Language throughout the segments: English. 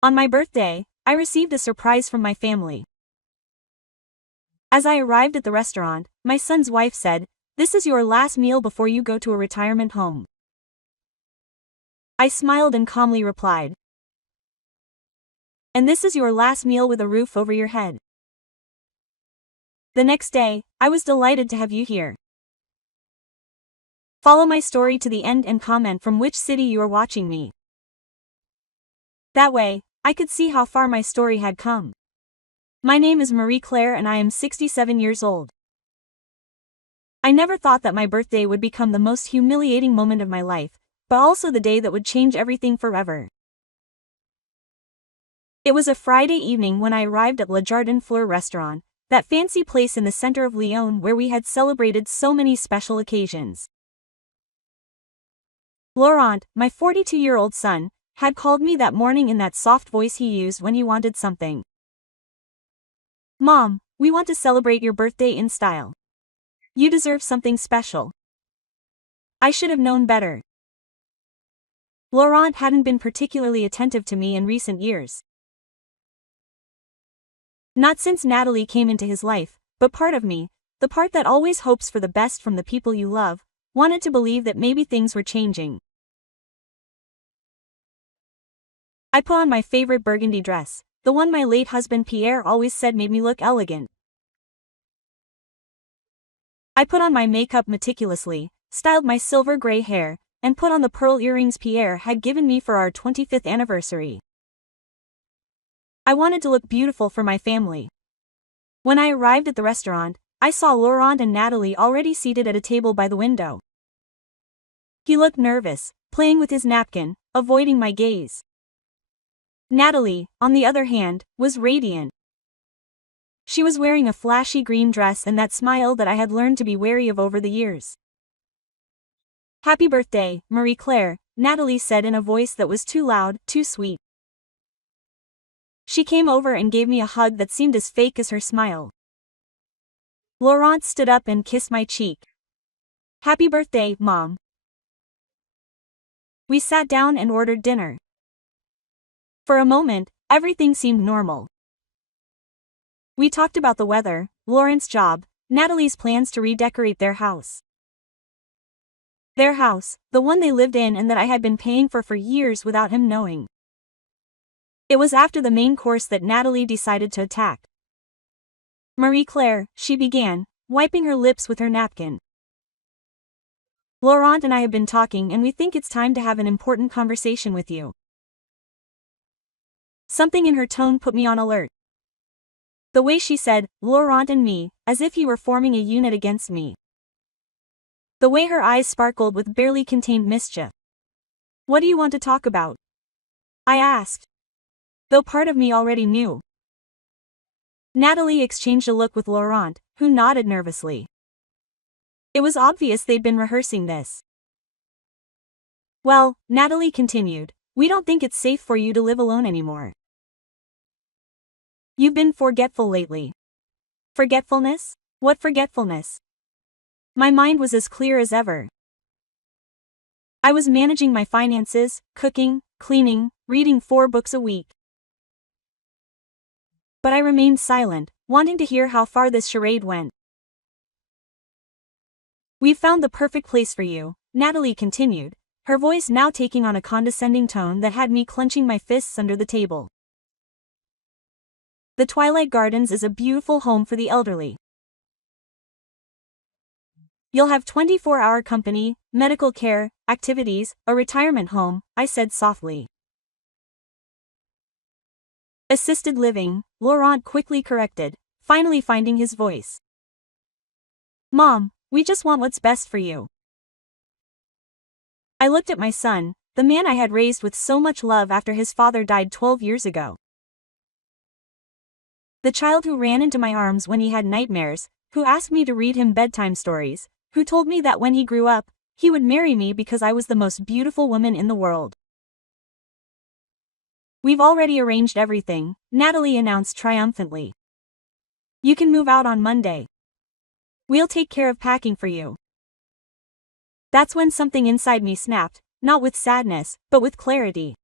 On my birthday, I received a surprise from my family. As I arrived at the restaurant, my son's wife said, "This is your last meal before you go to a retirement home." I smiled and calmly replied, "And this is your last meal with a roof over your head." The next day, I was delighted to have you here. Follow my story to the end and comment from which city you are watching me. That way, I could see how far my story had come. My name is Marie-Claire and I am 67 years old. I never thought that my birthday would become the most humiliating moment of my life, but also the day that would change everything forever. It was a Friday evening when I arrived at Le Jardin Fleur restaurant, that fancy place in the center of Lyon where we had celebrated so many special occasions. Laurent, my 42-year-old son, had called me that morning in that soft voice he used when he wanted something. "Mom, we want to celebrate your birthday in style. You deserve something special." I should have known better. Laurent hadn't been particularly attentive to me in recent years. Not since Natalie came into his life, but part of me, the part that always hopes for the best from the people you love, wanted to believe that maybe things were changing. I put on my favorite burgundy dress, the one my late husband Pierre always said made me look elegant. I put on my makeup meticulously, styled my silver gray hair, and put on the pearl earrings Pierre had given me for our 25th anniversary. I wanted to look beautiful for my family. When I arrived at the restaurant, I saw Laurent and Natalie already seated at a table by the window. He looked nervous, playing with his napkin, avoiding my gaze. Natalie, on the other hand, was radiant. She was wearing a flashy green dress and that smile that I had learned to be wary of over the years. "Happy birthday, Marie-Claire," Natalie said in a voice that was too loud, too sweet. She came over and gave me a hug that seemed as fake as her smile. Laurent stood up and kissed my cheek. "Happy birthday, Mom." We sat down and ordered dinner. For a moment, everything seemed normal. We talked about the weather, Laurent's job, Natalie's plans to redecorate their house. Their house, the one they lived in and that I had been paying for years without him knowing. It was after the main course that Natalie decided to attack. "Marie-Claire," she began, wiping her lips with her napkin. "Laurent and I have been talking and we think it's time to have an important conversation with you." Something in her tone put me on alert. The way she said, "Laurent and me," as if he were forming a unit against me. The way her eyes sparkled with barely contained mischief. "What do you want to talk about?" I asked. Though part of me already knew. Natalie exchanged a look with Laurent, who nodded nervously. It was obvious they'd been rehearsing this. "Well," Natalie continued, "we don't think it's safe for you to live alone anymore. You've been forgetful lately." Forgetfulness? What forgetfulness? My mind was as clear as ever. I was managing my finances, cooking, cleaning, reading 4 books a week. But I remained silent, wanting to hear how far this charade went. "We've found the perfect place for you," Natalie continued, her voice now taking on a condescending tone that had me clenching my fists under the table. "The Twilight Gardens is a beautiful home for the elderly. You'll have 24-hour company, medical care, activities, a retirement home," I said softly. "Assisted living," Laurent quickly corrected, finally finding his voice. "Mom, we just want what's best for you." I looked at my son, the man I had raised with so much love after his father died 12 years ago. The child who ran into my arms when he had nightmares, who asked me to read him bedtime stories, who told me that when he grew up, he would marry me because I was the most beautiful woman in the world. "We've already arranged everything," Natalie announced triumphantly. "You can move out on Monday. We'll take care of packing for you." That's when something inside me snapped, not with sadness, but with clarity.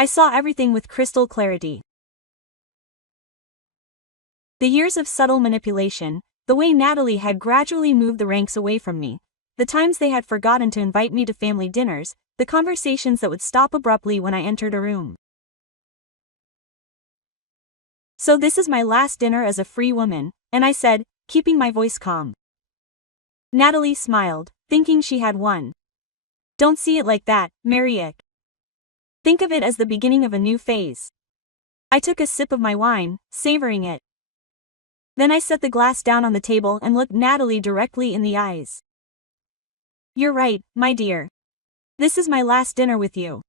I saw everything with crystal clarity. The years of subtle manipulation, the way Natalie had gradually moved the ranks away from me, the times they had forgotten to invite me to family dinners, the conversations that would stop abruptly when I entered a room. So this is my last dinner as a free woman, and I said, keeping my voice calm. Natalie smiled, thinking she had won. Don't see it like that, Mariek. Think of it as the beginning of a new phase. I took a sip of my wine, savoring it. Then I set the glass down on the table and looked Natalie directly in the eyes. You're right, my dear. This is my last dinner with you.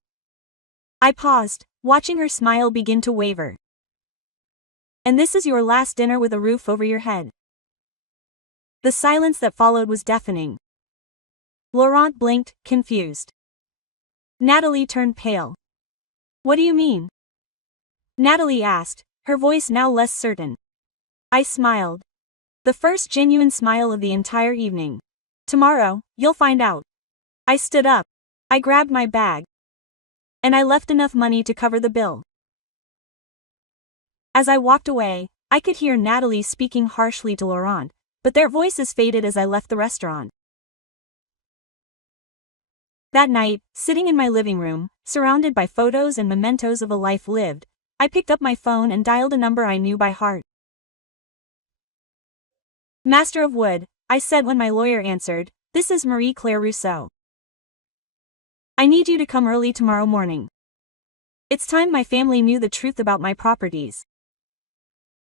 I paused, watching her smile begin to waver. And this is your last dinner with a roof over your head. The silence that followed was deafening. Laurent blinked, confused. Natalie turned pale. What do you mean? Natalie asked, her voice now less certain. I smiled. The first genuine smile of the entire evening. Tomorrow, you'll find out. I stood up. I grabbed my bag. And I left enough money to cover the bill. As I walked away, I could hear Natalie speaking harshly to Laurent, but their voices faded as I left the restaurant. That night, sitting in my living room, surrounded by photos and mementos of a life lived, I picked up my phone and dialed a number I knew by heart. Master of Wood, I said when my lawyer answered, this is Marie-Claire Rousseau. I need you to come early tomorrow morning. It's time my family knew the truth about my properties.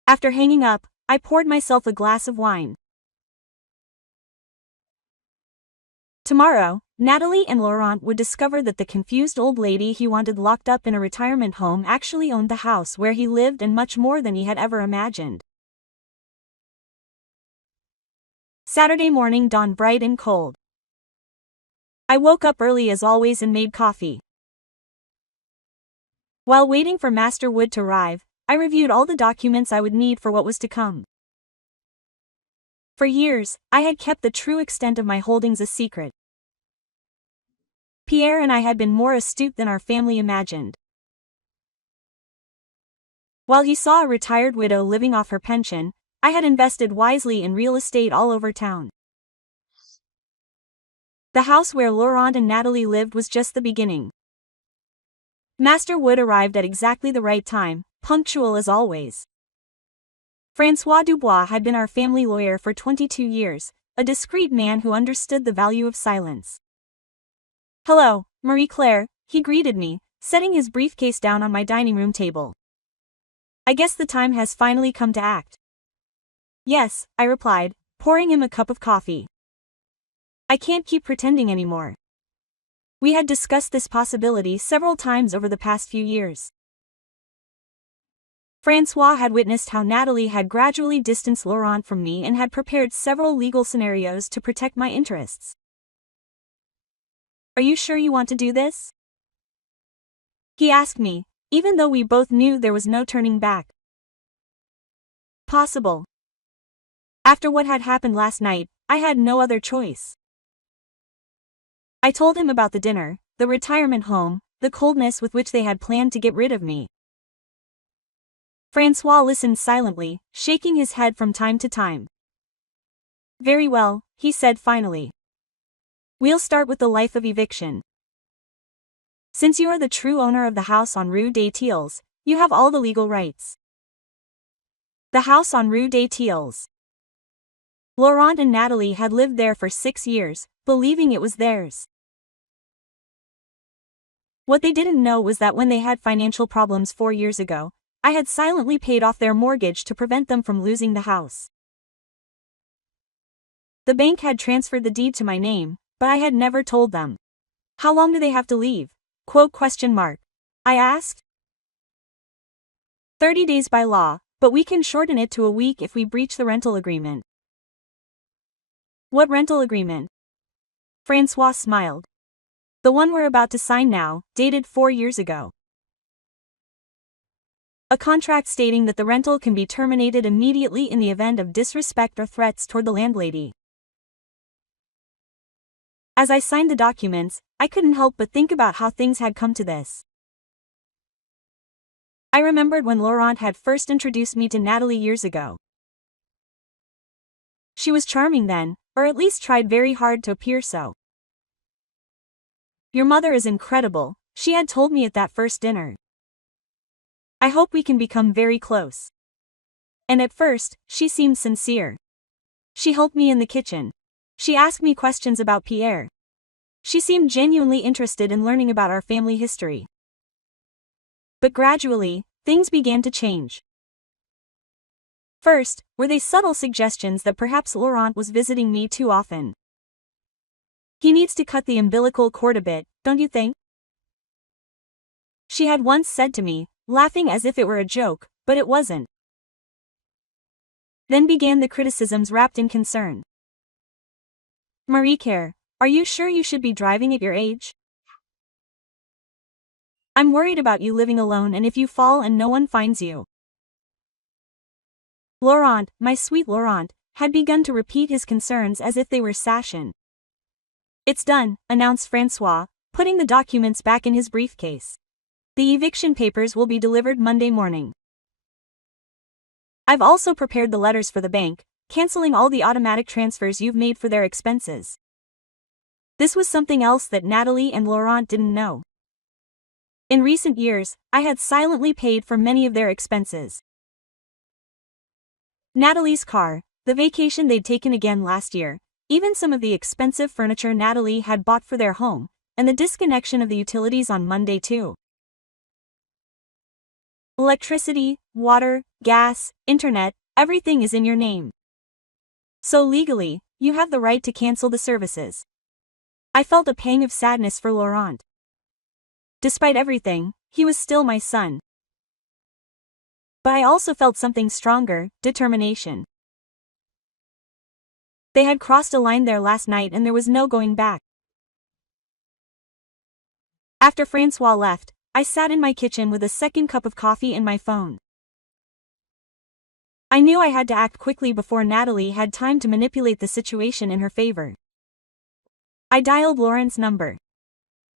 After hanging up, I poured myself a glass of wine. Tomorrow, Natalie and Laurent would discover that the confused old lady he wanted locked up in a retirement home actually owned the house where he lived and much more than he had ever imagined. Saturday morning dawned bright and cold. I woke up early as always and made coffee. While waiting for Master Wood to arrive, I reviewed all the documents I would need for what was to come. For years, I had kept the true extent of my holdings a secret. Pierre and I had been more astute than our family imagined. While he saw a retired widow living off her pension, I had invested wisely in real estate all over town. The house where Laurent and Natalie lived was just the beginning. Master Wood arrived at exactly the right time, punctual as always. François Dubois had been our family lawyer for 22 years, a discreet man who understood the value of silence. Hello, Marie-Claire, he greeted me, setting his briefcase down on my dining room table. I guess the time has finally come to act. Yes, I replied, pouring him a cup of coffee. I can't keep pretending anymore. We had discussed this possibility several times over the past few years. François had witnessed how Natalie had gradually distanced Laurent from me and had prepared several legal scenarios to protect my interests. Are you sure you want to do this? He asked me, even though we both knew there was no turning back. Possible. After what had happened last night, I had no other choice. I told him about the dinner, the retirement home, the coldness with which they had planned to get rid of me. François listened silently, shaking his head from time to time. Very well, he said finally. We'll start with the life of eviction. Since you are the true owner of the house on Rue des Tilleuls, you have all the legal rights. The house on Rue des Tilleuls. Laurent and Natalie had lived there for 6 years, believing it was theirs. What they didn't know was that when they had financial problems 4 years ago, I had silently paid off their mortgage to prevent them from losing the house. The bank had transferred the deed to my name, but I had never told them. How long do they have to leave? I asked. 30 days by law, but we can shorten it to a week if we breach the rental agreement. What rental agreement? François smiled. The one we're about to sign now, dated 4 years ago. A contract stating that the rental can be terminated immediately in the event of disrespect or threats toward the landlady. As I signed the documents, I couldn't help but think about how things had come to this. I remembered when Laurent had first introduced me to Natalie years ago. She was charming then, or at least tried very hard to appear so. Your mother is incredible, she had told me at that first dinner. I hope we can become very close. And at first, she seemed sincere. She helped me in the kitchen. She asked me questions about Pierre. She seemed genuinely interested in learning about our family history. But gradually, things began to change. First, were they subtle suggestions that perhaps Laurent was visiting me too often. He needs to cut the umbilical cord a bit, don't you think? She had once said to me, laughing as if it were a joke, but it wasn't. Then began the criticisms wrapped in concern. Marie-Claire, are you sure you should be driving at your age? I'm worried about you living alone and if you fall and no one finds you. Laurent, my sweet Laurent, had begun to repeat his concerns as if they were Sachin. It's done, announced Francois, putting the documents back in his briefcase. The eviction papers will be delivered Monday morning. I've also prepared the letters for the bank, canceling all the automatic transfers you've made for their expenses. This was something else that Natalie and Laurent didn't know. In recent years, I had silently paid for many of their expenses. Natalie's car, the vacation they'd taken again last year, even some of the expensive furniture Natalie had bought for their home, and the disconnection of the utilities on Monday too. Electricity, water, gas, internet, everything is in your name. So legally, you have the right to cancel the services. I felt a pang of sadness for Laurent. Despite everything, he was still my son. But I also felt something stronger, determination. They had crossed a line there last night and there was no going back. After Francois left, I sat in my kitchen with a second cup of coffee and my phone. I knew I had to act quickly before Natalie had time to manipulate the situation in her favor. I dialed Laurent's number.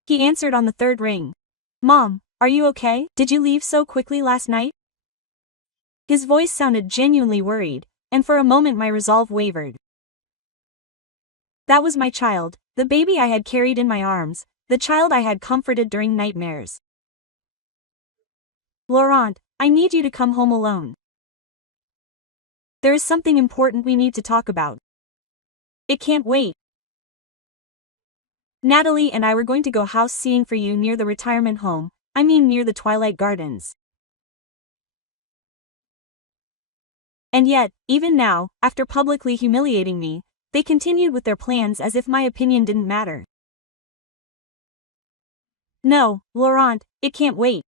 He answered on the third ring. Mom, are you okay? Did you leave so quickly last night? His voice sounded genuinely worried, and for a moment my resolve wavered. That was my child, the baby I had carried in my arms, the child I had comforted during nightmares. Laurent, I need you to come home alone. There is something important we need to talk about. It can't wait. Natalie and I were going to go house seeing for you near the retirement home, I mean near the Twilight Gardens. And yet, even now, after publicly humiliating me, they continued with their plans as if my opinion didn't matter. No, Laurent, it can't wait.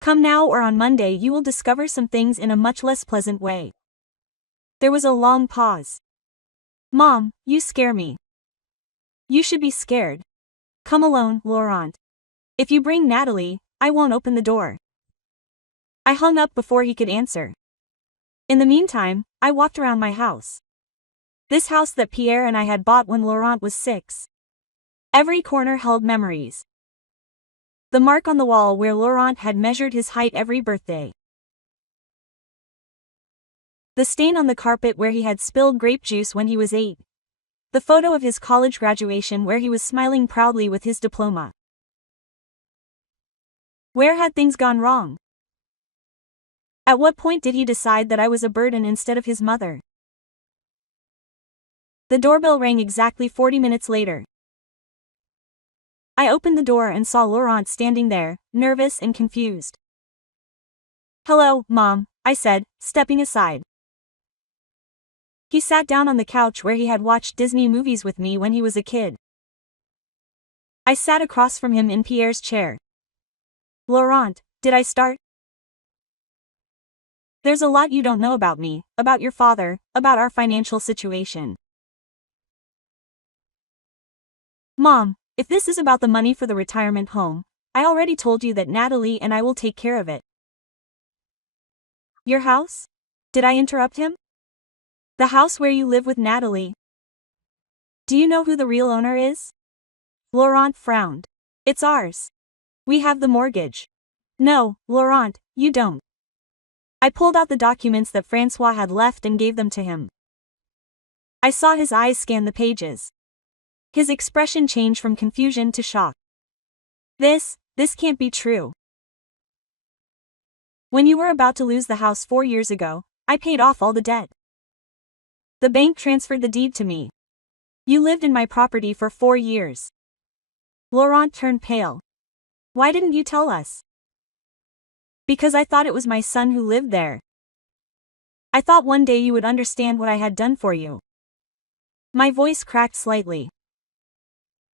Come now or on Monday you will discover some things in a much less pleasant way. There was a long pause. Mom, you scare me. You should be scared. Come alone, Laurent. If you bring Natalie, I won't open the door. I hung up before he could answer. In the meantime, I walked around my house. This house that Pierre and I had bought when Laurent was 6. Every corner held memories. The mark on the wall where Laurent had measured his height every birthday. The stain on the carpet where he had spilled grape juice when he was 8. The photo of his college graduation where he was smiling proudly with his diploma. Where had things gone wrong? At what point did he decide that I was a burden instead of his mother? The doorbell rang exactly 40 minutes later. I opened the door and saw Laurent standing there, nervous and confused. Hello, Mom, I said, stepping aside. He sat down on the couch where he had watched Disney movies with me when he was a kid. I sat across from him in Pierre's chair. Laurent, did I start? There's a lot you don't know about me, about your father, about our financial situation. Mom, if this is about the money for the retirement home, I already told you that Natalie and I will take care of it. Your house? Did I interrupt him? The house where you live with Natalie. Do you know who the real owner is? Laurent frowned. It's ours. We have the mortgage. No, Laurent, you don't. I pulled out the documents that Francois had left and gave them to him. I saw his eyes scan the pages. His expression changed from confusion to shock. This can't be true. When you were about to lose the house 4 years ago, I paid off all the debt. The bank transferred the deed to me. You lived in my property for 4 years. Laurent turned pale. Why didn't you tell us? Because I thought it was my son who lived there. I thought one day you would understand what I had done for you. My voice cracked slightly.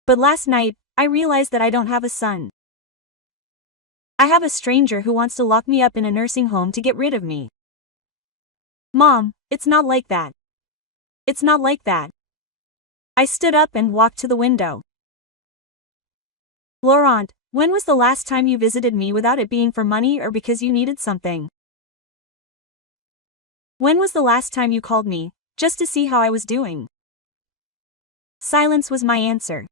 But last night, I realized that I don't have a son. I have a stranger who wants to lock me up in a nursing home to get rid of me. Mom, it's not like that. It's not like that. I stood up and walked to the window. Laurent, when was the last time you visited me without it being for money or because you needed something? When was the last time you called me, just to see how I was doing? Silence was my answer.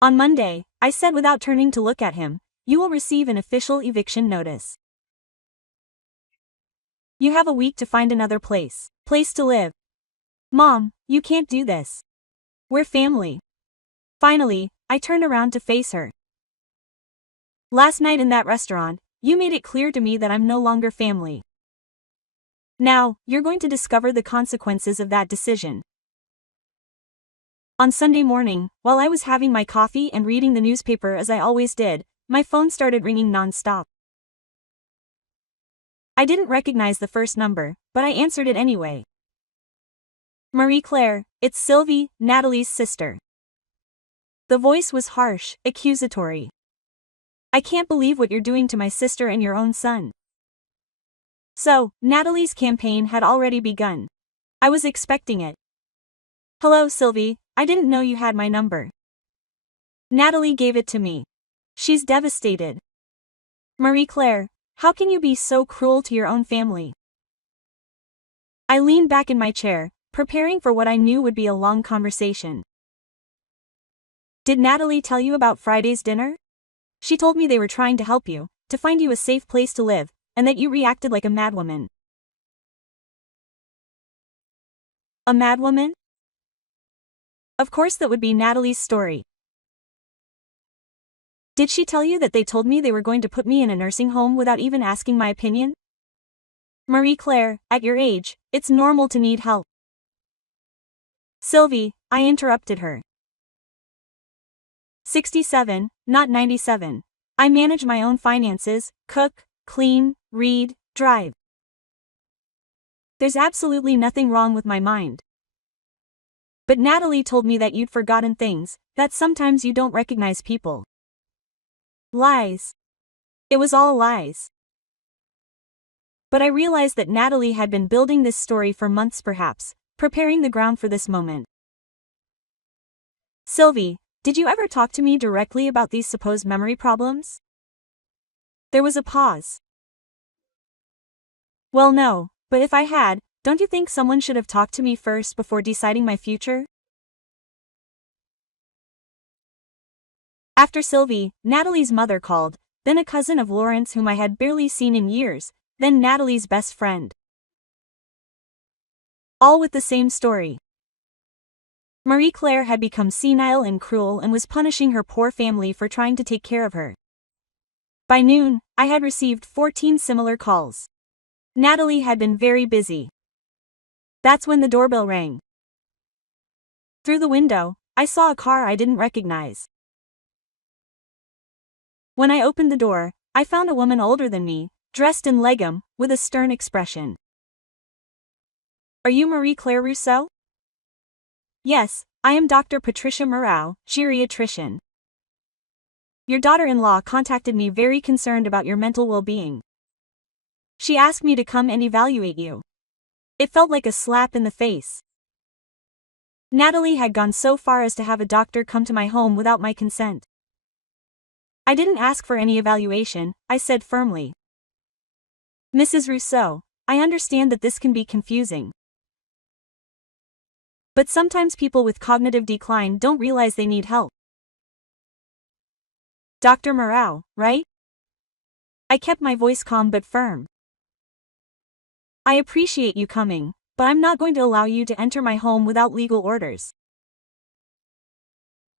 On Monday, I said without turning to look at him, you will receive an official eviction notice. You have a week to find another place to live. Mom, you can't do this. We're family. Finally, I turned around to face her. Last night in that restaurant, you made it clear to me that I'm no longer family. Now, you're going to discover the consequences of that decision. On Sunday morning, while I was having my coffee and reading the newspaper as I always did, my phone started ringing non-stop. I didn't recognize the first number, but I answered it anyway. Marie-Claire, it's Sylvie, Natalie's sister. The voice was harsh, accusatory. I can't believe what you're doing to my sister and your own son. So, Natalie's campaign had already begun. I was expecting it. Hello, Sylvie, I didn't know you had my number. Natalie gave it to me. She's devastated. Marie-Claire, how can you be so cruel to your own family? I leaned back in my chair, preparing for what I knew would be a long conversation. Did Natalie tell you about Friday's dinner? She told me they were trying to help you, to find you a safe place to live, and that you reacted like a madwoman. A madwoman? Of course that would be Natalie's story. Did she tell you that they told me they were going to put me in a nursing home without even asking my opinion? Marie-Claire, at your age, it's normal to need help. Sylvie, I interrupted her. 67, not 97. I manage my own finances, cook, clean, read, drive. There's absolutely nothing wrong with my mind. But Natalie told me that you'd forgotten things, that sometimes you don't recognize people. Lies. It was all lies. But I realized that Natalie had been building this story for months perhaps, preparing the ground for this moment. Sylvie, did you ever talk to me directly about these supposed memory problems? There was a pause. Well, no, but if I had, don't you think someone should have talked to me first before deciding my future? After Sylvie, Natalie's mother called, then a cousin of Laurent's whom I had barely seen in years, then Natalie's best friend. All with the same story. Marie-Claire had become senile and cruel and was punishing her poor family for trying to take care of her. By noon, I had received 14 similar calls. Natalie had been very busy. That's when the doorbell rang. Through the window, I saw a car I didn't recognize. When I opened the door, I found a woman older than me, dressed in leghorn, with a stern expression. Are you Marie-Claire Rousseau? Yes, I am Dr. Patricia Moreau, geriatrician. Your daughter-in-law contacted me very concerned about your mental well-being. She asked me to come and evaluate you. It felt like a slap in the face. Natalie had gone so far as to have a doctor come to my home without my consent. I didn't ask for any evaluation, I said firmly. Mrs. Rousseau, I understand that this can be confusing. But sometimes people with cognitive decline don't realize they need help. Dr. Moreau, right? I kept my voice calm but firm. I appreciate you coming, but I'm not going to allow you to enter my home without legal orders.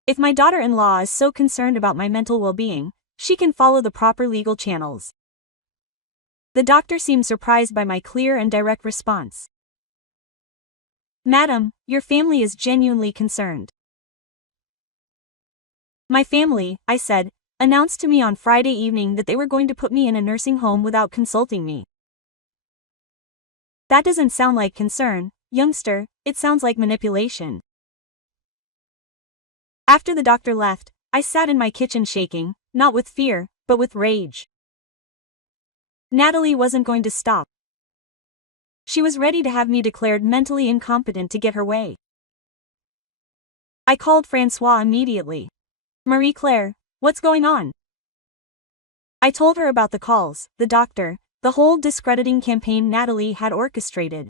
If my daughter-in-law is so concerned about my mental well-being, she can follow the proper legal channels. The doctor seemed surprised by my clear and direct response. Madam, your family is genuinely concerned. My family, I said, announced to me on Friday evening that they were going to put me in a nursing home without consulting me. That doesn't sound like concern, youngster, it sounds like manipulation. After the doctor left, I sat in my kitchen shaking, not with fear, but with rage. Natalie wasn't going to stop. She was ready to have me declared mentally incompetent to get her way. I called Francois immediately. Marie-Claire, what's going on? I told her about the calls, the doctor, the whole discrediting campaign Natalie had orchestrated.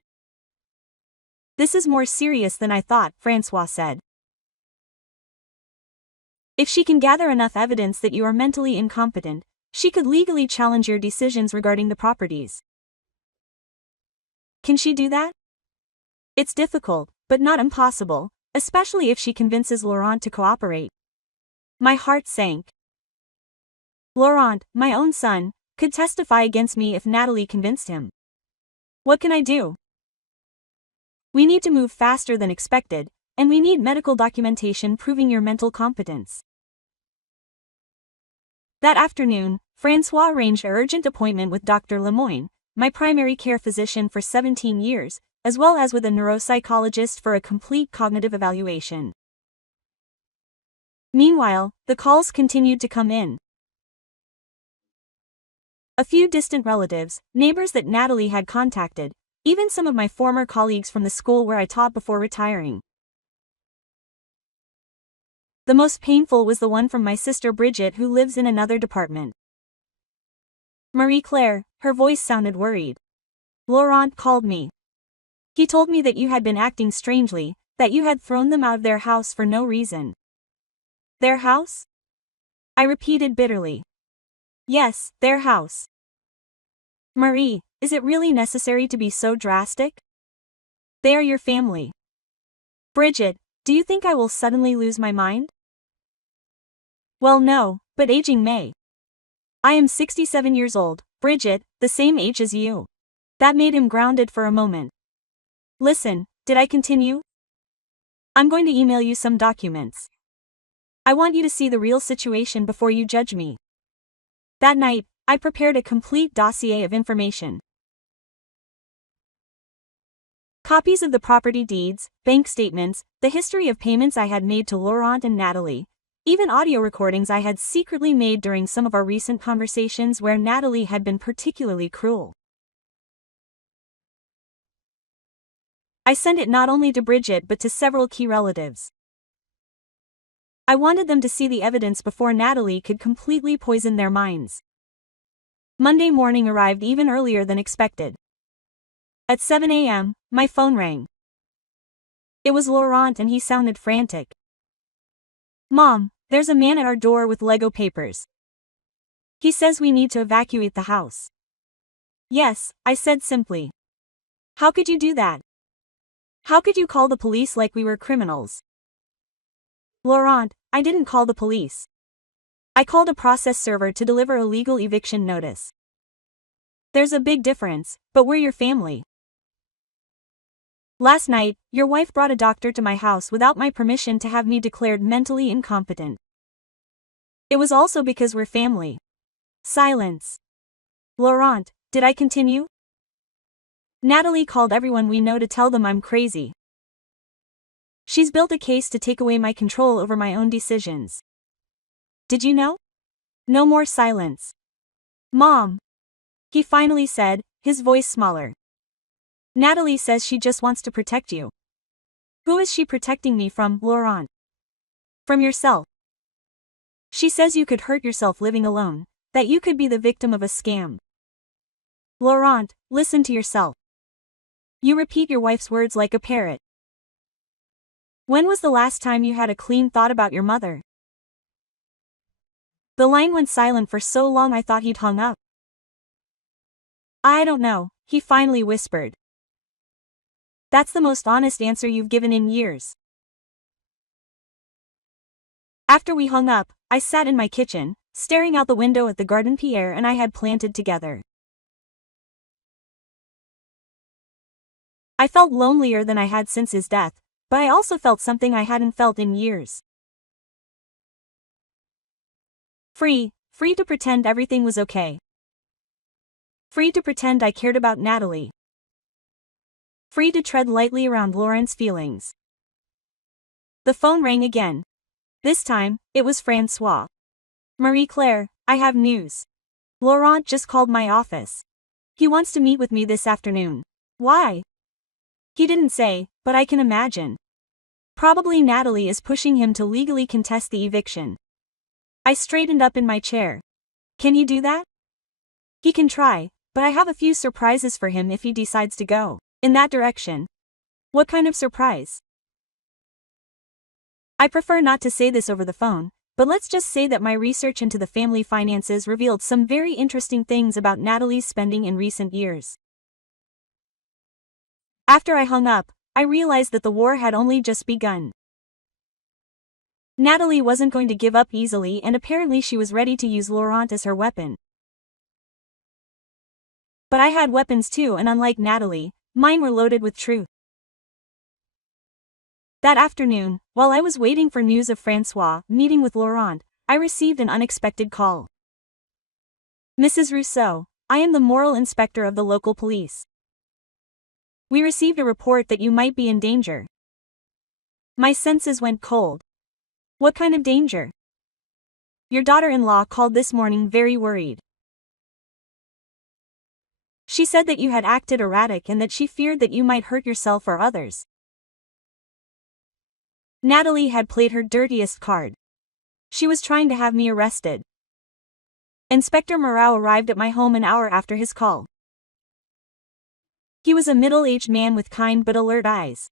This is more serious than I thought, Francois said. If she can gather enough evidence that you are mentally incompetent, she could legally challenge your decisions regarding the properties. Can she do that? It's difficult, but not impossible, especially if she convinces Laurent to cooperate. My heart sank. Laurent, my own son, could testify against me if Natalie convinced him. What can I do? We need to move faster than expected, and we need medical documentation proving your mental competence. That afternoon, Francois arranged an urgent appointment with Dr. Lemoyne, my primary care physician for 17 years, as well as with a neuropsychologist for a complete cognitive evaluation. Meanwhile, the calls continued to come in. A few distant relatives, neighbors that Natalie had contacted, even some of my former colleagues from the school where I taught before retiring. The most painful was the one from my sister Bridget, who lives in another department. Marie-Claire, her voice sounded worried. Laurent called me. He told me that you had been acting strangely, that you had thrown them out of their house for no reason. Their house? I repeated bitterly. Yes, their house. Marie, is it really necessary to be so drastic? They are your family. Bridget, do you think I will suddenly lose my mind? Well, no, but aging may. I am 67 years old, Bridget, the same age as you. That made him grounded for a moment. Listen, did I continue? I'm going to email you some documents. I want you to see the real situation before you judge me. That night, I prepared a complete dossier of information. Copies of the property deeds, bank statements, the history of payments I had made to Laurent and Natalie, even audio recordings I had secretly made during some of our recent conversations where Natalie had been particularly cruel. I sent it not only to Bridget but to several key relatives. I wanted them to see the evidence before Natalie could completely poison their minds. Monday morning arrived even earlier than expected. At 7 a.m., my phone rang. It was Laurent and he sounded frantic. Mom, there's a man at our door with Lego papers. He says we need to evacuate the house. Yes, I said simply. How could you do that? How could you call the police like we were criminals? Laurent, I didn't call the police. I called a process server to deliver a legal eviction notice. There's a big difference, but we're your family. Last night, your wife brought a doctor to my house without my permission to have me declared mentally incompetent. It was also because we're family. Silence. Laurent, did I continue? Natalie called everyone we know to tell them I'm crazy. She's built a case to take away my control over my own decisions. Did you know? No more silence. Mom. He finally said, his voice smaller. Natalie says she just wants to protect you. Who is she protecting me from, Laurent? From yourself. She says you could hurt yourself living alone, that you could be the victim of a scam. Laurent, listen to yourself. You repeat your wife's words like a parrot. When was the last time you had a clean thought about your mother? The line went silent for so long I thought he'd hung up. I don't know, he finally whispered. That's the most honest answer you've given in years. After we hung up, I sat in my kitchen, staring out the window at the garden Pierre and I had planted together. I felt lonelier than I had since his death, but I also felt something I hadn't felt in years. Free to pretend everything was okay. Free to pretend I cared about Natalie. Free to tread lightly around Laurent's feelings. The phone rang again. This time, it was Francois. Marie-Claire, I have news. Laurent just called my office. He wants to meet with me this afternoon. Why? He didn't say, but I can imagine. Probably Natalie is pushing him to legally contest the eviction. I straightened up in my chair. Can he do that? He can try, but I have a few surprises for him if he decides to go in that direction. What kind of surprise? I prefer not to say this over the phone, but let's just say that my research into the family finances revealed some very interesting things about Natalie's spending in recent years. After I hung up, I realized that the war had only just begun. Natalie wasn't going to give up easily and apparently she was ready to use Laurent as her weapon. But I had weapons too, and unlike Natalie, mine were loaded with truth. That afternoon, while I was waiting for news of Francois' meeting with Laurent, I received an unexpected call. Mrs. Rousseau, I am the moral inspector of the local police. We received a report that you might be in danger. My senses went cold. What kind of danger? Your daughter-in-law called this morning very worried. She said that you had acted erratic and that she feared that you might hurt yourself or others. Natalie had played her dirtiest card. She was trying to have me arrested. Inspector Moreau arrived at my home an hour after his call. He was a middle-aged man with kind but alert eyes.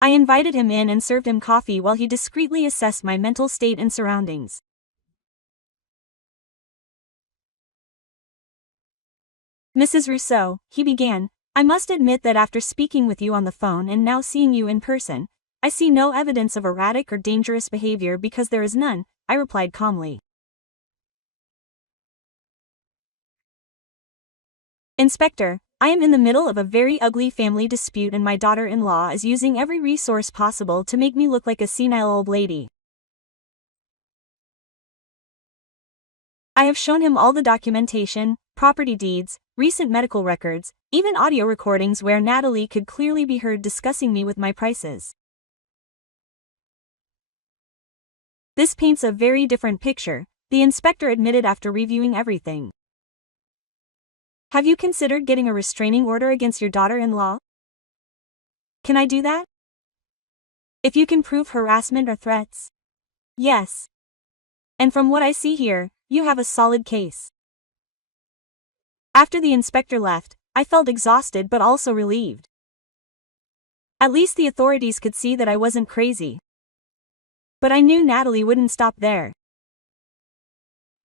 I invited him in and served him coffee while he discreetly assessed my mental state and surroundings. Mrs. Rousseau, he began, I must admit that after speaking with you on the phone and now seeing you in person, I see no evidence of erratic or dangerous behavior because there is none, I replied calmly. Inspector, I am in the middle of a very ugly family dispute and my daughter-in-law is using every resource possible to make me look like a senile old lady. I have shown him all the documentation, property deeds, recent medical records, even audio recordings where Natalie could clearly be heard discussing me with my prices. This paints a very different picture, the inspector admitted after reviewing everything. Have you considered getting a restraining order against your daughter-in-law? Can I do that? If you can prove harassment or threats? Yes. And from what I see here, you have a solid case. After the inspector left, I felt exhausted but also relieved. At least the authorities could see that I wasn't crazy. But I knew Natalie wouldn't stop there.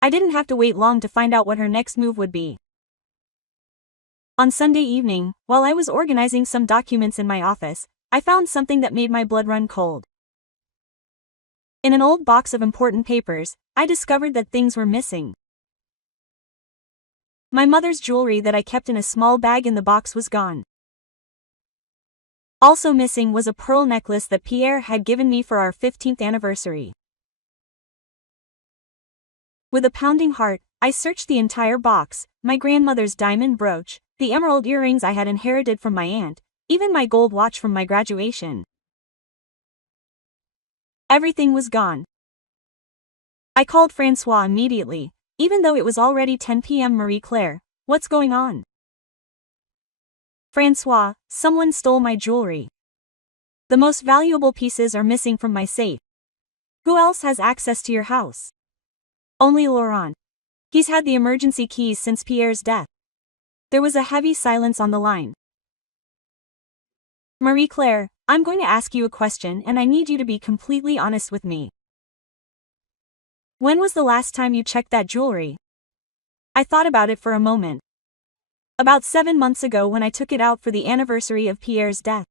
I didn't have to wait long to find out what her next move would be. On Sunday evening, while I was organizing some documents in my office, I found something that made my blood run cold. In an old box of important papers, I discovered that things were missing. My mother's jewelry that I kept in a small bag in the box was gone. Also missing was a pearl necklace that Pierre had given me for our 15th anniversary. With a pounding heart, I searched the entire box, my grandmother's diamond brooch, the emerald earrings I had inherited from my aunt, even my gold watch from my graduation. Everything was gone. I called Francois immediately, even though it was already 10 p.m. Marie-Claire, what's going on? Francois, someone stole my jewelry. The most valuable pieces are missing from my safe. Who else has access to your house? Only Laurent. He's had the emergency keys since Pierre's death. There was a heavy silence on the line. Marie-Claire, I'm going to ask you a question and I need you to be completely honest with me. When was the last time you checked that jewelry? I thought about it for a moment. About 7 months ago when I took it out for the anniversary of Pierre's death.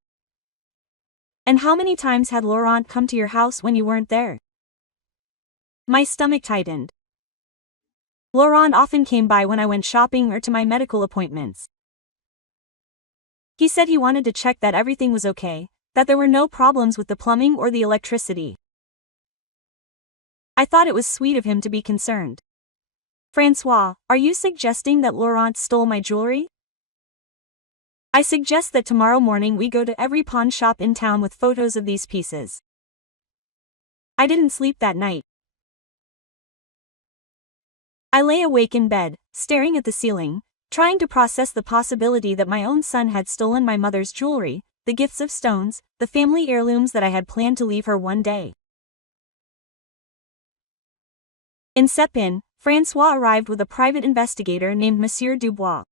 And how many times had Laurent come to your house when you weren't there? My stomach tightened. Laurent often came by when I went shopping or to my medical appointments. He said he wanted to check that everything was okay, that there were no problems with the plumbing or the electricity. I thought it was sweet of him to be concerned. Francois, are you suggesting that Laurent stole my jewelry? I suggest that tomorrow morning we go to every pawn shop in town with photos of these pieces. I didn't sleep that night. I lay awake in bed, staring at the ceiling, trying to process the possibility that my own son had stolen my mother's jewelry, the gifts of stones, the family heirlooms that I had planned to leave her one day. In Sepin, Francois arrived with a private investigator named Monsieur Dubois.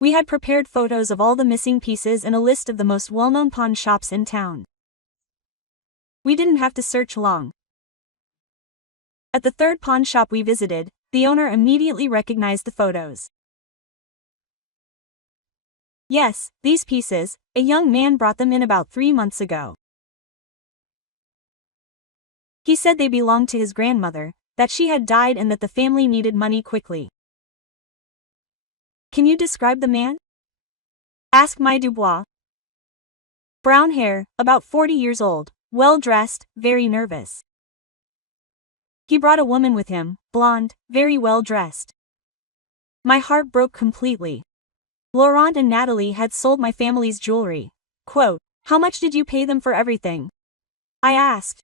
We had prepared photos of all the missing pieces and a list of the most well-known pawn shops in town. We didn't have to search long. At the third pawn shop we visited, the owner immediately recognized the photos. Yes, these pieces, a young man brought them in about 3 months ago. He said they belonged to his grandmother, that she had died and that the family needed money quickly. Can you describe the man? Asked my Dubois. Brown hair, about 40 years old, well-dressed, very nervous. He brought a woman with him, blonde, very well-dressed. My heart broke completely. Laurent and Natalie had sold my family's jewelry. Quote, how much did you pay them for everything? I asked.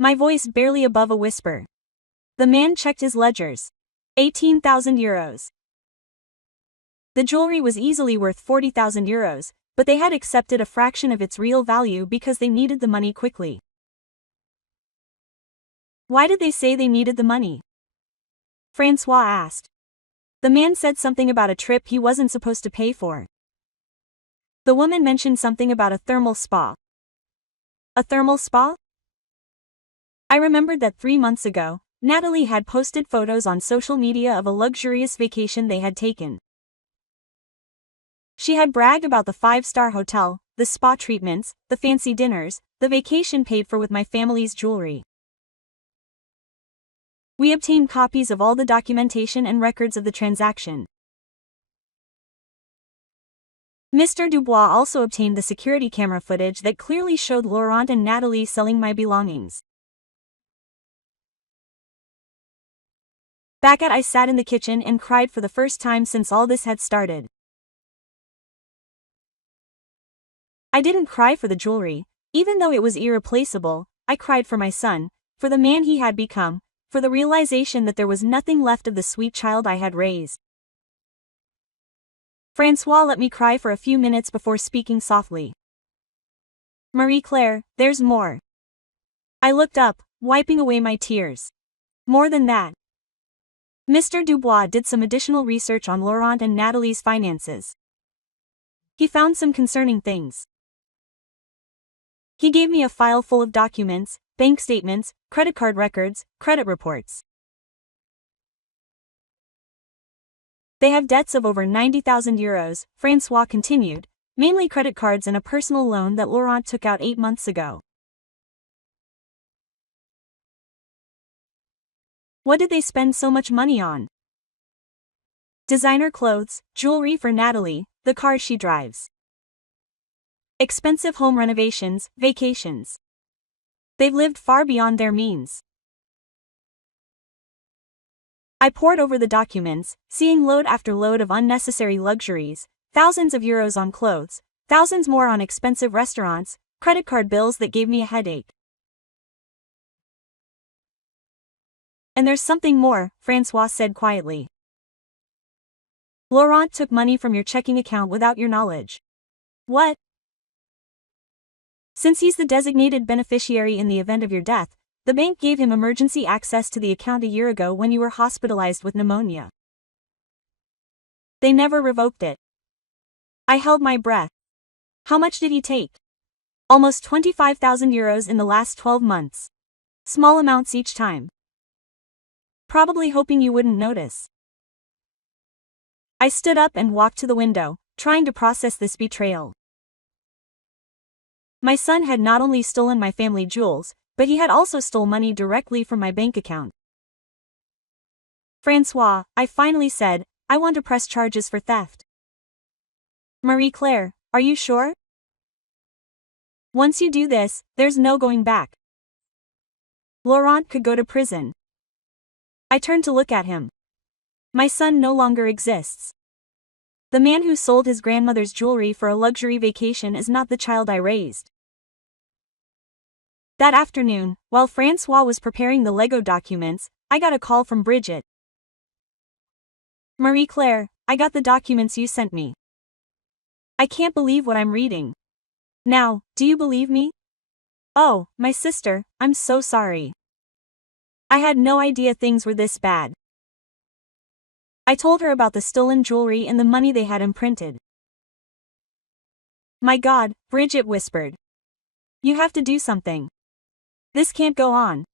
My voice barely above a whisper. The man checked his ledgers. 18,000 euros. The jewelry was easily worth 40,000 euros, but they had accepted a fraction of its real value because they needed the money quickly. Why did they say they needed the money? Francois asked. The man said something about a trip he wasn't supposed to pay for. The woman mentioned something about a thermal spa. A thermal spa? I remembered that 3 months ago, Natalie had posted photos on social media of a luxurious vacation they had taken. She had bragged about the 5-star hotel, the spa treatments, the fancy dinners, the vacation paid for with my family's jewelry. We obtained copies of all the documentation and records of the transaction. Mr. Dubois also obtained the security camera footage that clearly showed Laurent and Natalie selling my belongings. I sat in the kitchen and cried for the first time since all this had started. I didn't cry for the jewelry, even though it was irreplaceable. I cried for my son, for the man he had become, for the realization that there was nothing left of the sweet child I had raised. Francois let me cry for a few minutes before speaking softly. Marie-Claire, there's more. I looked up, wiping away my tears. More than that. Mr. Dubois did some additional research on Laurent and Natalie's finances. He found some concerning things. He gave me a file full of documents, bank statements, credit card records, credit reports. They have debts of over 90,000 euros, Francois continued, mainly credit cards and a personal loan that Laurent took out 8 months ago. What did they spend so much money on? Designer clothes, jewelry for Natalie, the car she drives. Expensive home renovations, vacations. They've lived far beyond their means. I pored over the documents, seeing load after load of unnecessary luxuries, thousands of euros on clothes, thousands more on expensive restaurants, credit card bills that gave me a headache. And there's something more, Francois said quietly. Laurent took money from your checking account without your knowledge. What? Since he's the designated beneficiary in the event of your death, the bank gave him emergency access to the account a year ago when you were hospitalized with pneumonia. They never revoked it. I held my breath. How much did he take? Almost 25,000 euros in the last 12 months. Small amounts each time. Probably hoping you wouldn't notice. I stood up and walked to the window, trying to process this betrayal. My son had not only stolen my family jewels, but he had also stole money directly from my bank account. Francois, I finally said, I want to press charges for theft. Marie-Claire, are you sure? Once you do this, there's no going back. Laurent could go to prison. I turned to look at him. My son no longer exists. The man who sold his grandmother's jewelry for a luxury vacation is not the child I raised. That afternoon, while Francois was preparing the Lego documents, I got a call from Bridget. Marie-Claire, I got the documents you sent me. I can't believe what I'm reading. Now, do you believe me? Oh, my sister, I'm so sorry. I had no idea things were this bad. I told her about the stolen jewelry and the money they had imprinted. My God, Bridget whispered. You have to do something. This can't go on.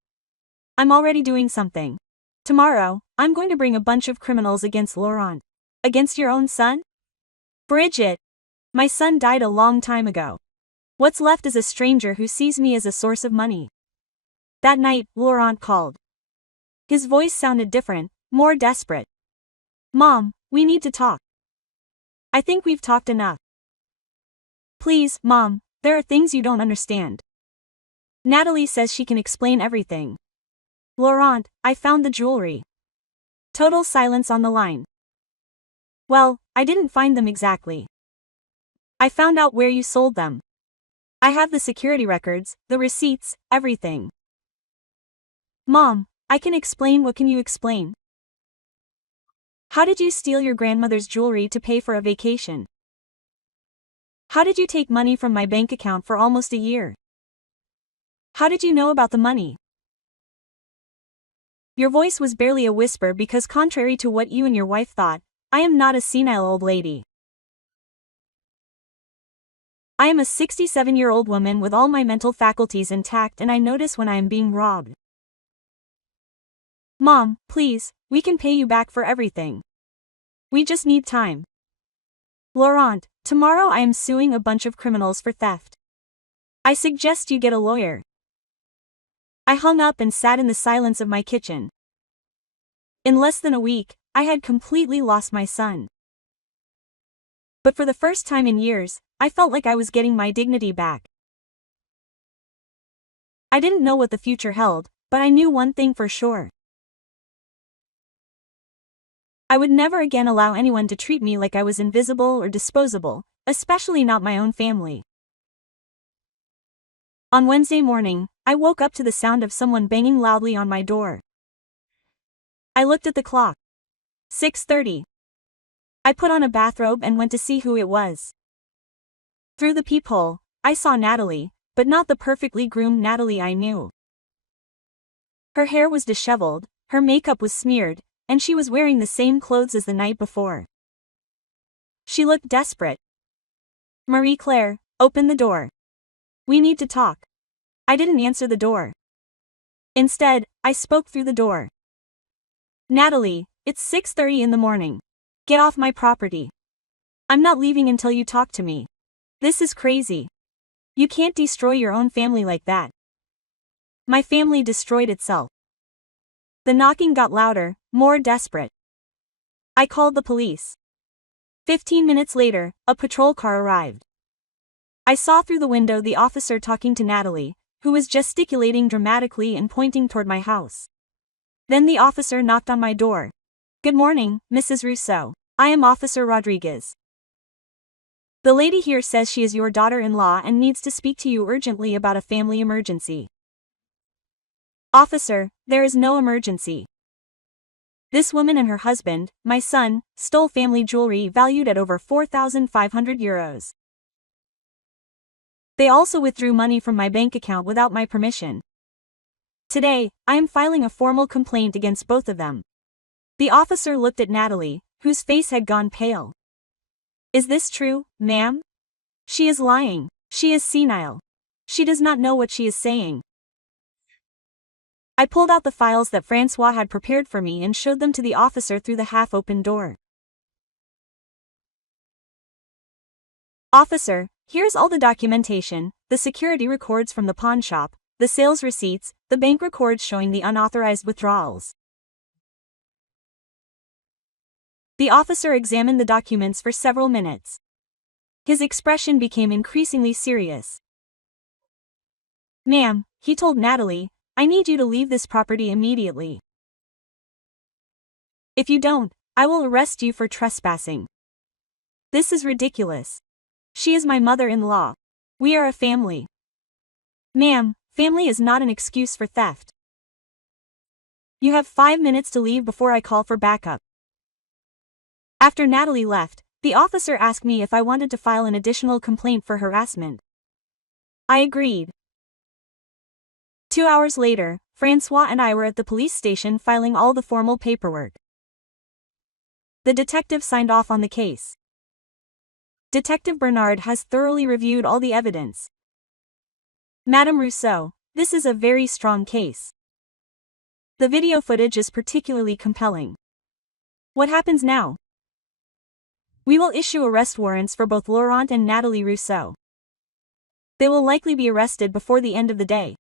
I'm already doing something. Tomorrow, I'm going to bring a bunch of criminals against Laurent. Against your own son? Bridget! My son died a long time ago. What's left is a stranger who sees me as a source of money. That night, Laurent called. His voice sounded different, more desperate. Mom, we need to talk. I think we've talked enough. Please, Mom, there are things you don't understand. Natalie says she can explain everything. Laurent, I found the jewelry. Total silence on the line. Well, I didn't find them exactly. I found out where you sold them. I have the security records, the receipts, everything. Mom, I can explain. What can you explain? How did you steal your grandmother's jewelry to pay for a vacation? How did you take money from my bank account for almost a year? How did you know about the money? Your voice was barely a whisper because contrary to what you and your wife thought, I am not a senile old lady. I am a 67-year-old woman with all my mental faculties intact, and I notice when I am being robbed. Mom, please, we can pay you back for everything. We just need time. Laurent, tomorrow I am suing a bunch of criminals for theft. I suggest you get a lawyer. I hung up and sat in the silence of my kitchen. In less than a week, I had completely lost my son. But for the first time in years, I felt like I was getting my dignity back. I didn't know what the future held, but I knew one thing for sure. I would never again allow anyone to treat me like I was invisible or disposable, especially not my own family. On Wednesday morning, I woke up to the sound of someone banging loudly on my door. I looked at the clock. 6:30. I put on a bathrobe and went to see who it was. Through the peephole, I saw Natalie, but not the perfectly groomed Natalie I knew. Her hair was disheveled, her makeup was smeared, and she was wearing the same clothes as the night before. She looked desperate. Marie-Claire, open the door. We need to talk. I didn't answer the door. Instead, I spoke through the door. Natalie, it's 6:30 in the morning. Get off my property. I'm not leaving until you talk to me. This is crazy. You can't destroy your own family like that. My family destroyed itself. The knocking got louder, more desperate. I called the police. 15 minutes later, a patrol car arrived. I saw through the window the officer talking to Natalie, who was gesticulating dramatically and pointing toward my house. Then the officer knocked on my door. Good morning, Mrs. Rousseau. I am Officer Rodriguez. The lady here says she is your daughter-in-law and needs to speak to you urgently about a family emergency. Officer, there is no emergency. This woman and her husband, my son, stole family jewelry valued at over 4,500 euros. They also withdrew money from my bank account without my permission. Today, I am filing a formal complaint against both of them. The officer looked at Natalie, whose face had gone pale. Is this true, ma'am? She is lying. She is senile. She does not know what she is saying. I pulled out the files that Francois had prepared for me and showed them to the officer through the half-open door. "Officer, here's all the documentation, the security records from the pawn shop, the sales receipts, the bank records showing the unauthorized withdrawals." The officer examined the documents for several minutes. His expression became increasingly serious. "Ma'am," he told Natalie, "I need you to leave this property immediately. If you don't, I will arrest you for trespassing. This is ridiculous. She is my mother-in-law. We are a family." "Ma'am, family is not an excuse for theft. You have 5 minutes to leave before I call for backup." After Natalie left, the officer asked me if I wanted to file an additional complaint for harassment. I agreed. 2 hours later, Francois and I were at the police station filing all the formal paperwork. The detective signed off on the case. Detective Bernard has thoroughly reviewed all the evidence. Madame Rousseau, this is a very strong case. The video footage is particularly compelling. What happens now? We will issue arrest warrants for both Laurent and Natalie Rousseau. They will likely be arrested before the end of the day.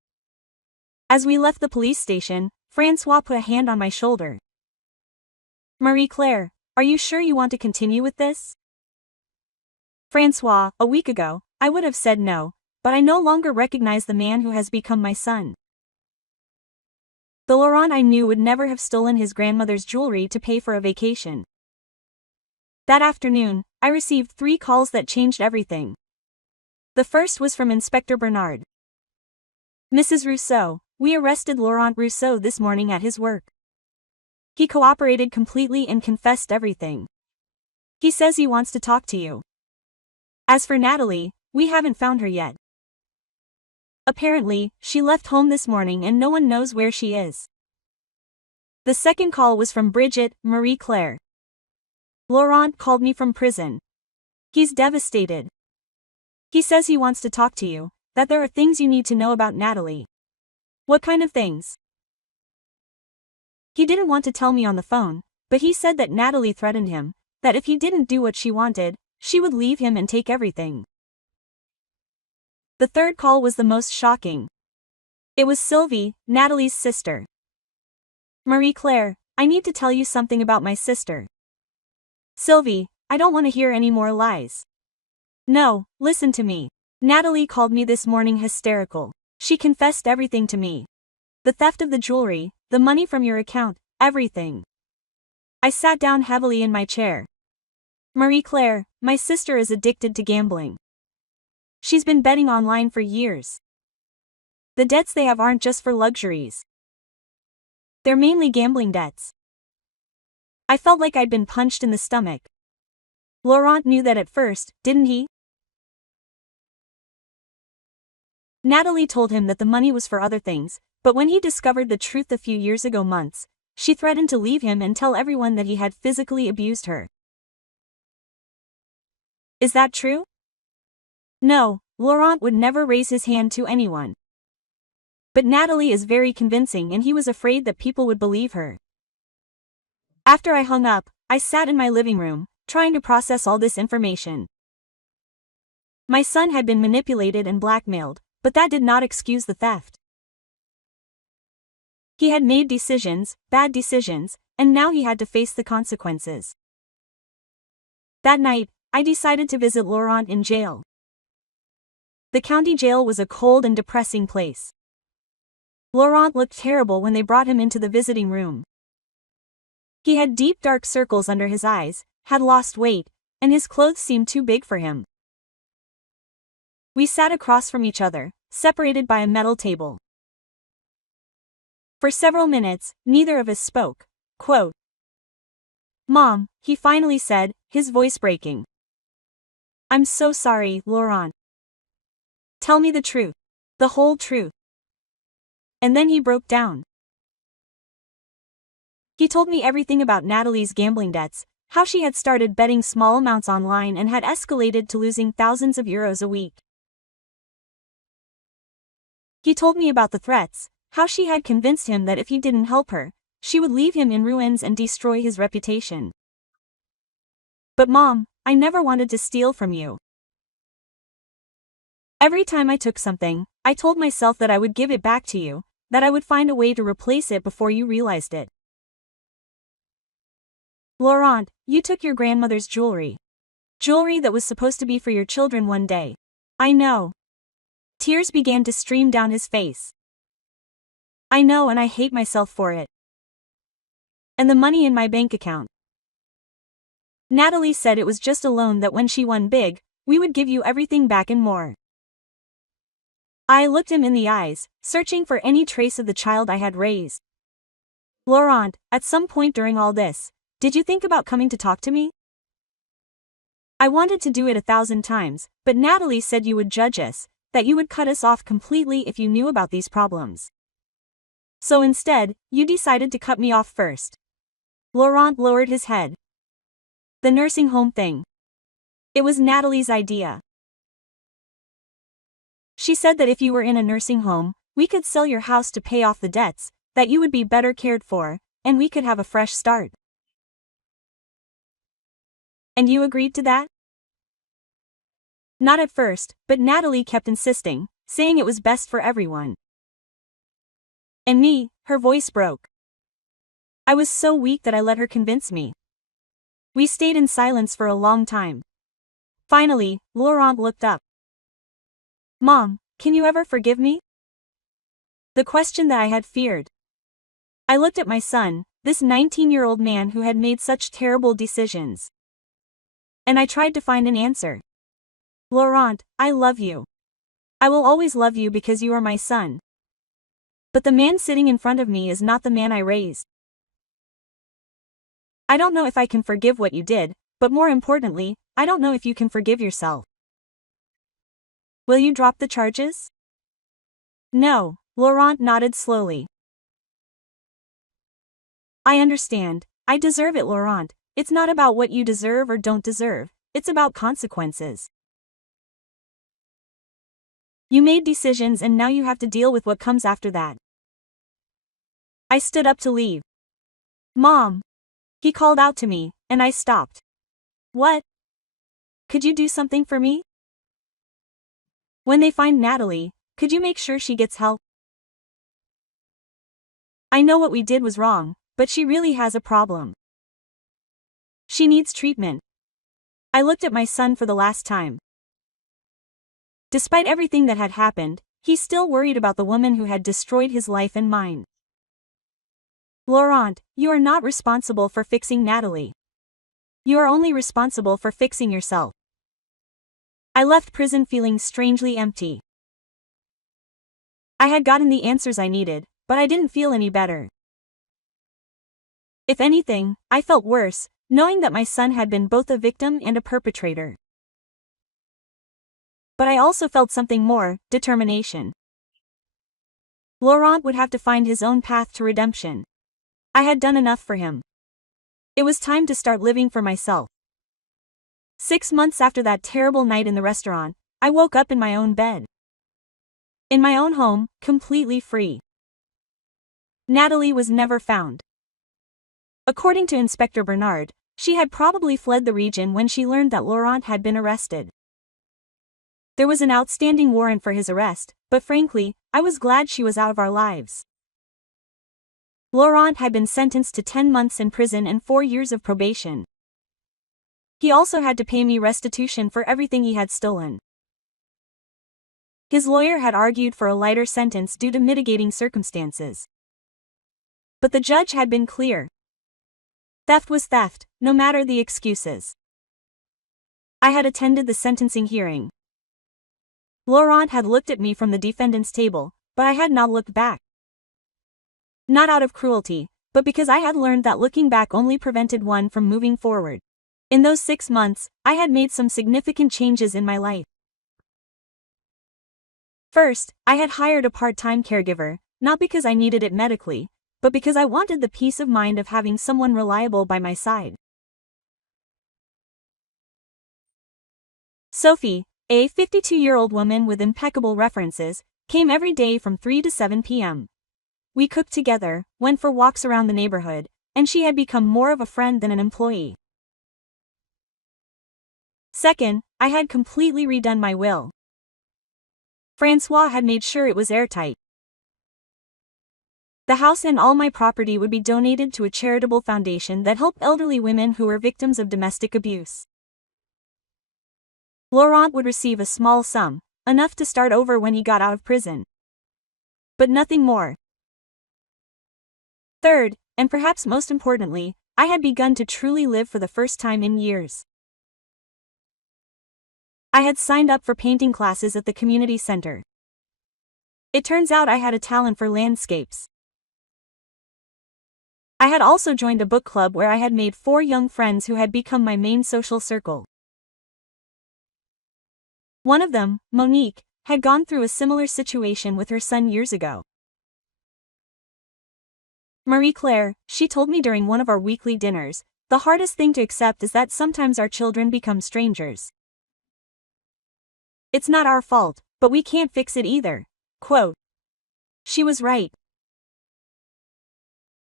As we left the police station, Francois put a hand on my shoulder. "Marie-Claire, are you sure you want to continue with this?" "Francois, a week ago, I would have said no, but I no longer recognize the man who has become my son. The Laurent I knew would never have stolen his grandmother's jewelry to pay for a vacation." That afternoon, I received 3 calls that changed everything. The first was from Inspector Bernard. "Mrs. Rousseau, we arrested Laurent Rousseau this morning at his work. He cooperated completely and confessed everything. He says he wants to talk to you. As for Natalie, we haven't found her yet. Apparently, she left home this morning and no one knows where she is." The second call was from Bridget, "Marie-Claire. Laurent called me from prison. He's devastated. He says he wants to talk to you, that there are things you need to know about Natalie." "What kind of things?" "He didn't want to tell me on the phone, but he said that Natalie threatened him, that if he didn't do what she wanted, she would leave him and take everything." The third call was the most shocking. It was Sylvie, Natalie's sister. "Marie-Claire, I need to tell you something about my sister." "Sylvie, I don't want to hear any more lies." "No, listen to me. Natalie called me this morning hysterical. She confessed everything to me. The theft of the jewelry, the money from your account, everything." I sat down heavily in my chair. "Marie-Claire, my sister is addicted to gambling. She's been betting online for years. The debts they have aren't just for luxuries. They're mainly gambling debts." I felt like I'd been punched in the stomach. Laurent knew that at first, didn't he? Natalie told him that the money was for other things, but when he discovered the truth a few years ago she threatened to leave him and tell everyone that he had physically abused her. Is that true? No, Laurent would never raise his hand to anyone. But Natalie is very convincing and he was afraid that people would believe her. After I hung up, I sat in my living room, trying to process all this information. My son had been manipulated and blackmailed, but that did not excuse the theft. He had made decisions, bad decisions, and now he had to face the consequences. That night, I decided to visit Laurent in jail. The county jail was a cold and depressing place. Laurent looked terrible when they brought him into the visiting room. He had deep dark circles under his eyes, had lost weight, and his clothes seemed too big for him. We sat across from each other, separated by a metal table. For several minutes, neither of us spoke. Quote, "Mom," he finally said, his voice breaking. "I'm so sorry, Laurent. Tell me the truth. The whole truth." And then he broke down. He told me everything about Natalie's gambling debts, how she had started betting small amounts online and had escalated to losing thousands of euros a week. He told me about the threats, how she had convinced him that if he didn't help her, she would leave him in ruins and destroy his reputation. But Mom, I never wanted to steal from you. Every time I took something, I told myself that I would give it back to you, that I would find a way to replace it before you realized it. Laurent, you took your grandmother's jewelry. Jewelry that was supposed to be for your children one day. I know. Tears began to stream down his face. I know, and I hate myself for it. And the money in my bank account. Natalie said it was just a loan, that when she won big, we would give you everything back and more. I looked him in the eyes, searching for any trace of the child I had raised. Laurent, at some point during all this, did you think about coming to talk to me? I wanted to do it 1,000 times, but Natalie said you would judge us, that you would cut us off completely if you knew about these problems. So instead, you decided to cut me off first. Laurent lowered his head. The nursing home thing. It was Natalie's idea. She said that if you were in a nursing home, we could sell your house to pay off the debts, that you would be better cared for, and we could have a fresh start. And you agreed to that? Not at first, but Natalie kept insisting, saying it was best for everyone. And me, her voice broke. I was so weak that I let her convince me. We stayed in silence for a long time. Finally, Laurent looked up. Mom, can you ever forgive me? The question that I had feared. I looked at my son, this 19-year-old man who had made such terrible decisions. And I tried to find an answer. Laurent, I love you. I will always love you because you are my son. But the man sitting in front of me is not the man I raised. I don't know if I can forgive what you did, but more importantly, I don't know if you can forgive yourself. Will you drop the charges? No, Laurent nodded slowly. I understand. I deserve it, Laurent. It's not about what you deserve or don't deserve, it's about consequences. You made decisions and now you have to deal with what comes after that. I stood up to leave. Mom! He called out to me, and I stopped. What? Could you do something for me? When they find Natalie, could you make sure she gets help? I know what we did was wrong, but she really has a problem. She needs treatment. I looked at my son for the last time. Despite everything that had happened, he still worried about the woman who had destroyed his life and mine. Laurent, you are not responsible for fixing Natalie. You are only responsible for fixing yourself. I left prison feeling strangely empty. I had gotten the answers I needed, but I didn't feel any better. If anything, I felt worse, knowing that my son had been both a victim and a perpetrator. But I also felt something more, determination. Laurent would have to find his own path to redemption. I had done enough for him. It was time to start living for myself. 6 months after that terrible night in the restaurant, I woke up in my own bed. In my own home, completely free. Natalie was never found. According to Inspector Bernard, she had probably fled the region when she learned that Laurent had been arrested. There was an outstanding warrant for his arrest, but frankly, I was glad she was out of our lives. Laurent had been sentenced to 10 months in prison and 4 years of probation. He also had to pay me restitution for everything he had stolen. His lawyer had argued for a lighter sentence due to mitigating circumstances. But the judge had been clear. Theft was theft, no matter the excuses. I had attended the sentencing hearing. Laurent had looked at me from the defendant's table, but I had not looked back. Not out of cruelty, but because I had learned that looking back only prevented one from moving forward. In those 6 months, I had made some significant changes in my life. First, I had hired a part-time caregiver, not because I needed it medically, but because I wanted the peace of mind of having someone reliable by my side. Sophie, a 52-year-old woman with impeccable references, came every day from 3 to 7 p.m. We cooked together, went for walks around the neighborhood, and she had become more of a friend than an employee. Second, I had completely redone my will. Francois had made sure it was airtight. The house and all my property would be donated to a charitable foundation that helped elderly women who were victims of domestic abuse. Laurent would receive a small sum, enough to start over when he got out of prison. But nothing more. Third, and perhaps most importantly, I had begun to truly live for the first time in years. I had signed up for painting classes at the community center. It turns out I had a talent for landscapes. I had also joined a book club where I had made 4 young friends who had become my main social circle. One of them, Monique, had gone through a similar situation with her son years ago. Marie-Claire, she told me during one of our weekly dinners, the hardest thing to accept is that sometimes our children become strangers. It's not our fault, but we can't fix it either. Quote. She was right.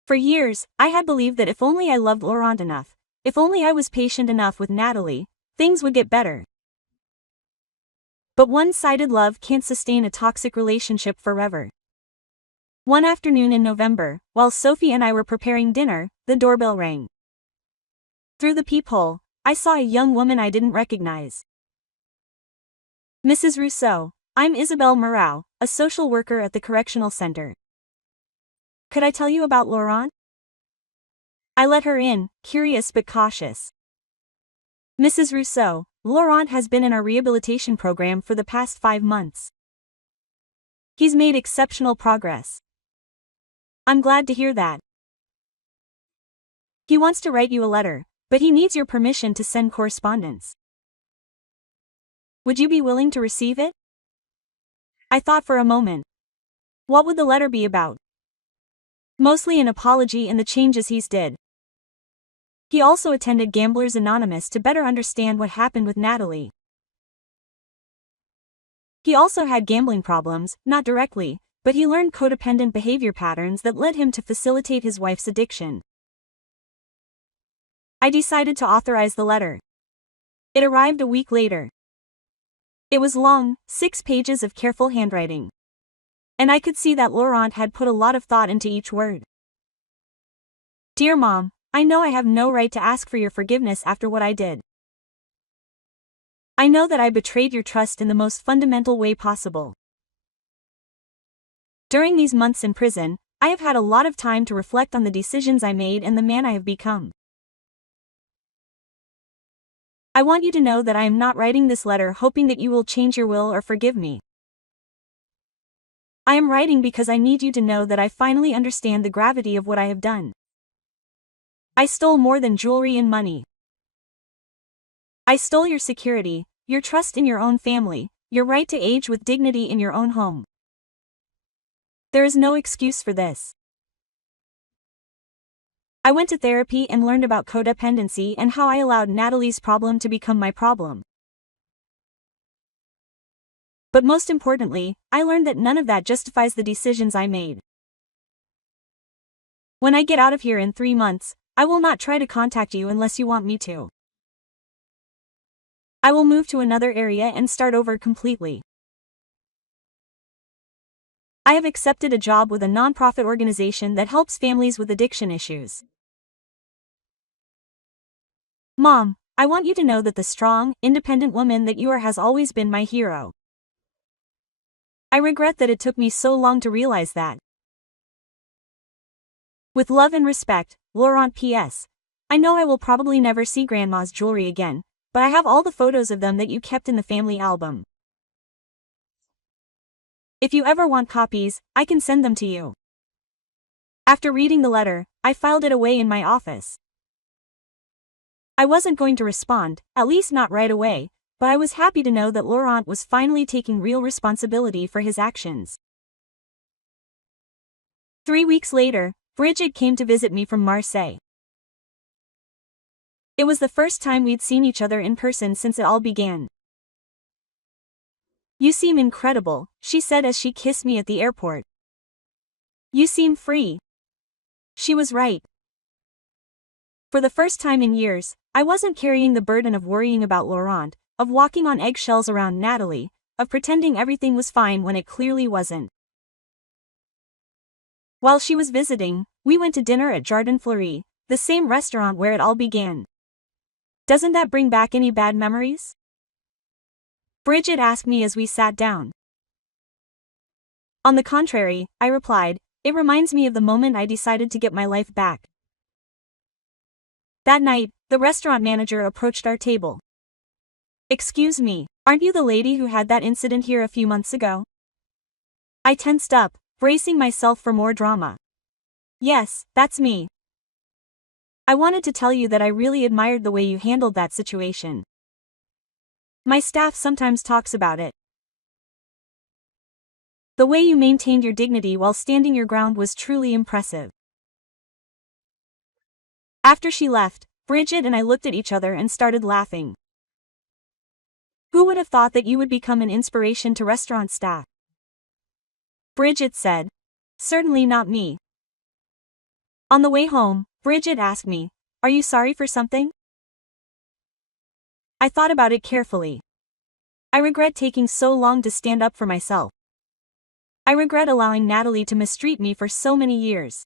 For years, I had believed that if only I loved Laurent enough, if only I was patient enough with Natalie, things would get better. But one-sided love can't sustain a toxic relationship forever. One afternoon in November, while Sophie and I were preparing dinner, the doorbell rang. Through the peephole, I saw a young woman I didn't recognize. Mrs. Rousseau, I'm Isabelle Moreau, a social worker at the correctional center. Could I tell you about Laurent? I let her in, curious but cautious. Mrs. Rousseau, Laurent has been in our rehabilitation program for the past 5 months. He's made exceptional progress. I'm glad to hear that. He wants to write you a letter, but he needs your permission to send correspondence. Would you be willing to receive it? I thought for a moment. What would the letter be about? Mostly an apology and the changes he's did. He also attended Gamblers Anonymous to better understand what happened with Natalie. He also had gambling problems, not directly, but he learned codependent behavior patterns that led him to facilitate his wife's addiction. I decided to authorize the letter. It arrived a week later. It was long, 6 pages of careful handwriting. And I could see that Laurent had put a lot of thought into each word. Dear Mom, I know I have no right to ask for your forgiveness after what I did. I know that I betrayed your trust in the most fundamental way possible. During these months in prison, I have had a lot of time to reflect on the decisions I made and the man I have become. I want you to know that I am not writing this letter hoping that you will change your will or forgive me. I am writing because I need you to know that I finally understand the gravity of what I have done. I stole more than jewelry and money. I stole your security, your trust in your own family, your right to age with dignity in your own home. There is no excuse for this. I went to therapy and learned about codependency and how I allowed Natalie's problem to become my problem. But most importantly, I learned that none of that justifies the decisions I made. When I get out of here in 3 months, I will not try to contact you unless you want me to. I will move to another area and start over completely. I have accepted a job with a non-profit organization that helps families with addiction issues. Mom, I want you to know that the strong, independent woman that you are has always been my hero. I regret that it took me so long to realize that. With love and respect, Laurent P.S. I know I will probably never see Grandma's jewelry again, but I have all the photos of them that you kept in the family album. If you ever want copies, I can send them to you. After reading the letter, I filed it away in my office. I wasn't going to respond, at least not right away, but I was happy to know that Laurent was finally taking real responsibility for his actions. 3 weeks later, Bridget came to visit me from Marseille. It was the first time we'd seen each other in person since it all began. You seem incredible, she said as she kissed me at the airport. You seem free. She was right. For the first time in years, I wasn't carrying the burden of worrying about Laurent, of walking on eggshells around Natalie, of pretending everything was fine when it clearly wasn't. While she was visiting, we went to dinner at Jardin Fleury, the same restaurant where it all began. Doesn't that bring back any bad memories? Bridget asked me as we sat down. On the contrary, I replied, it reminds me of the moment I decided to get my life back. That night, the restaurant manager approached our table. Excuse me, aren't you the lady who had that incident here a few months ago? I tensed up, bracing myself for more drama. Yes, that's me. I wanted to tell you that I really admired the way you handled that situation. My staff sometimes talks about it. The way you maintained your dignity while standing your ground was truly impressive. After she left, Bridget and I looked at each other and started laughing. Who would have thought that you would become an inspiration to restaurant staff? Bridget said. Certainly not me. On the way home, Bridget asked me, are you sorry for something? I thought about it carefully. I regret taking so long to stand up for myself. I regret allowing Natalie to mistreat me for so many years.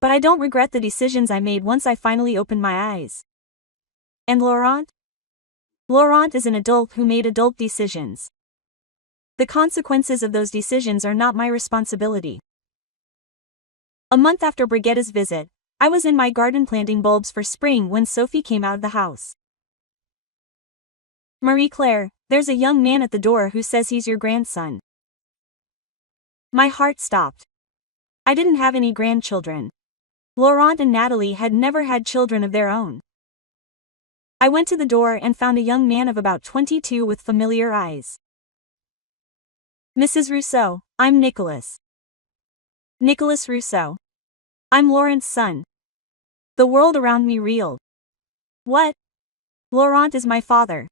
But I don't regret the decisions I made once I finally opened my eyes. And Laurent? Laurent is an adult who made adult decisions. The consequences of those decisions are not my responsibility. A month after Brigitta's visit, I was in my garden planting bulbs for spring when Sophie came out of the house. Marie-Claire, there's a young man at the door who says he's your grandson. My heart stopped. I didn't have any grandchildren. Laurent and Natalie had never had children of their own. I went to the door and found a young man of about 22 with familiar eyes. Mrs. Rousseau, I'm Nicholas. Nicholas Rousseau. I'm Laurent's son. The world around me reeled. What? Laurent is my father.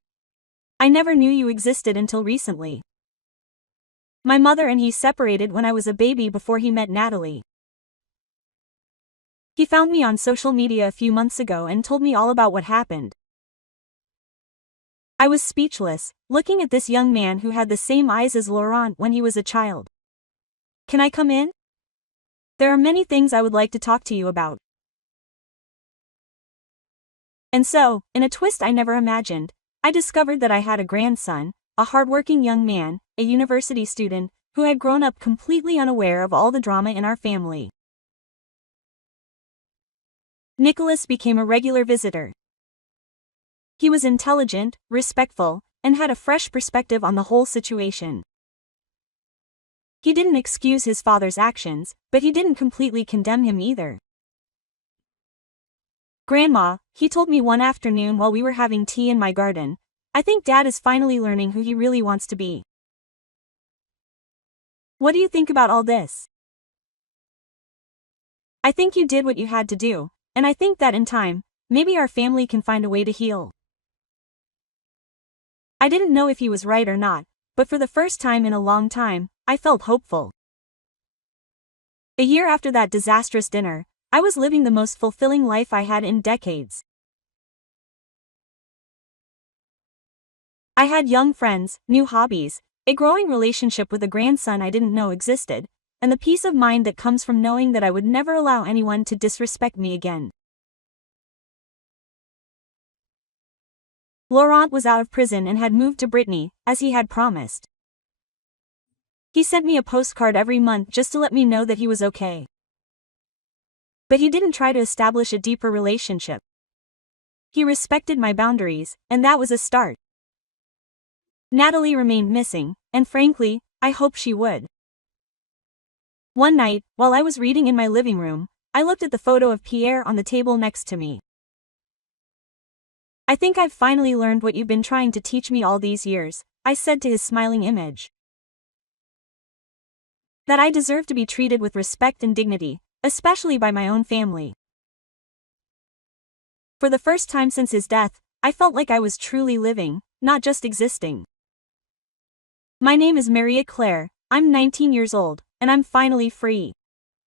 I never knew you existed until recently. My mother and he separated when I was a baby before he met Natalie. He found me on social media a few months ago and told me all about what happened. I was speechless, looking at this young man who had the same eyes as Laurent when he was a child. Can I come in? There are many things I would like to talk to you about. And so, in a twist I never imagined, I discovered that I had a grandson, a hardworking young man, a university student, who had grown up completely unaware of all the drama in our family. Nicholas became a regular visitor. He was intelligent, respectful, and had a fresh perspective on the whole situation. He didn't excuse his father's actions, but he didn't completely condemn him either. Grandma, he told me one afternoon while we were having tea in my garden, I think Dad is finally learning who he really wants to be. What do you think about all this? I think you did what you had to do, and I think that in time, maybe our family can find a way to heal. I didn't know if he was right or not, but for the first time in a long time, I felt hopeful. A year after that disastrous dinner, I was living the most fulfilling life I had in decades. I had young friends, new hobbies, a growing relationship with a grandson I didn't know existed, and the peace of mind that comes from knowing that I would never allow anyone to disrespect me again. Laurent was out of prison and had moved to Brittany, as he had promised. He sent me a postcard every month just to let me know that he was okay. But he didn't try to establish a deeper relationship. He respected my boundaries, and that was a start. Natalie remained missing, and frankly, I hoped she would. One night, while I was reading in my living room, I looked at the photo of Pierre on the table next to me. I think I've finally learned what you've been trying to teach me all these years, I said to his smiling image. That I deserve to be treated with respect and dignity, especially by my own family. For the first time since his death, I felt like I was truly living, not just existing. My name is Marie-Claire, I'm 19 years old, and I'm finally free.